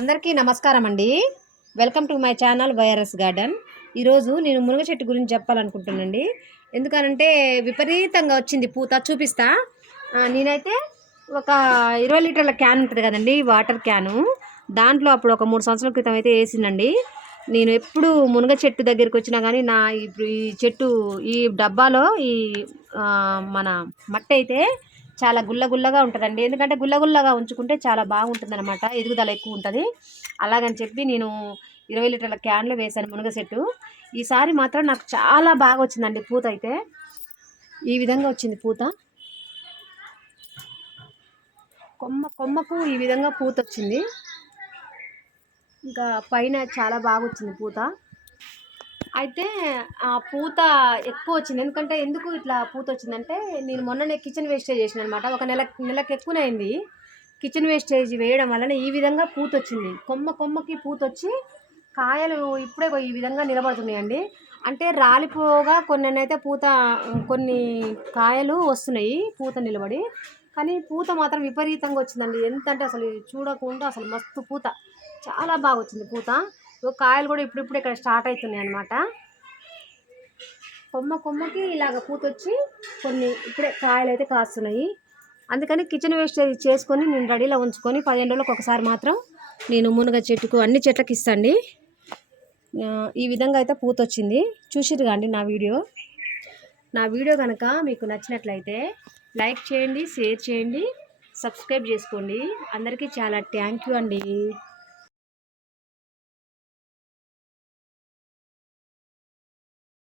అందరికీ నమస్కారం అండి. Welcome to my channel YRS garden. ఈరోజు నేను మునగ చెట్టు గురించి చెప్పాలనుకుంటున్నానండి. ఎందుకనంటే విపరీతంగా వచ్చింది పూత. చూపిస్తా. నేనైతే ఒక 20 లీటర్ల క్యాన్ ఉంటుంది కదండి, వాటర్ క్యాను. దాంట్లో అప్పుడు ఒక 3 సంవత్సరాల క్రితం అయితే వేసిందండి. నేను ఎప్పుడు మునగ చెట్టు దగ్గరికి వచ్చినా కానీ ఇప్పుడు ఈ చెట్టు ఈ డబ్బాలో మన మట్టి అయితే చాలా గుల్లగుల్లగా ఉంటుందండి. ఎందుకంటే గుల్లగుల్లగా ఉంచుకుంటే చాలా బాగుంటుంది అనమాట, ఎదుగుదల ఎక్కువ ఉంటుంది. అలాగని చెప్పి నేను 20 లీటర్ల క్యాన్లో వేశాను మునగ చెట్టు. ఈసారి మాత్రం నాకు చాలా బాగా వచ్చిందండి పూత. అయితే ఈ విధంగా వచ్చింది పూత. కొమ్మకు ఈ విధంగా పూత వచ్చింది. ఇంకా పైన చాలా బాగా వచ్చింది పూత. అయితే ఆ పూత ఎక్కువ వచ్చింది. ఎందుకు ఇట్లా పూత వచ్చిందంటే, నేను మొన్ననే కిచెన్ వేస్టేజ్ చేసిన అనమాట. ఒక నెలకు ఎక్కువనే అయింది కిచెన్ వేస్టేజ్ వేయడం వలన ఈ విధంగా పూత వచ్చింది. కొమ్మకి పూత వచ్చి కాయలు ఇప్పుడే ఈ విధంగా నిలబడుతున్నాయండి. అంటే రాలిపోగా అయితే కొన్ని కాయలు వస్తున్నాయి పూత నిలబడి. కానీ పూత మాత్రం విపరీతంగా వచ్చిందండి. ఎంత అంటే అసలు చూడకుండా అసలు మస్తు పూత, చాలా బాగా వచ్చింది పూత. కాయలు కూడా ఇప్పుడిప్పుడే ఇక్కడ స్టార్ట్ అవుతున్నాయి అన్నమాట. కొమ్మకి ఇలాగ పూత వచ్చి కొన్ని ఇప్పుడే కాయలు అయితే కాస్తున్నాయి. అందుకని కిచెన్ వేస్టేజ్ చేసుకొని నేను రెడీలో ఉంచుకొని 15 రోజులకు ఒకసారి మాత్రం నేను మునగ చెట్టుకు అన్ని చెట్లకి ఇస్తాండి. ఈ విధంగా అయితే పూత వచ్చింది. చూసిరు కాండి నా వీడియో కనుక మీకు నచ్చినట్లయితే లైక్ చేయండి, షేర్ చేయండి, సబ్స్క్రైబ్ చేసుకోండి. అందరికీ చాలా థ్యాంక్ యూ అండి.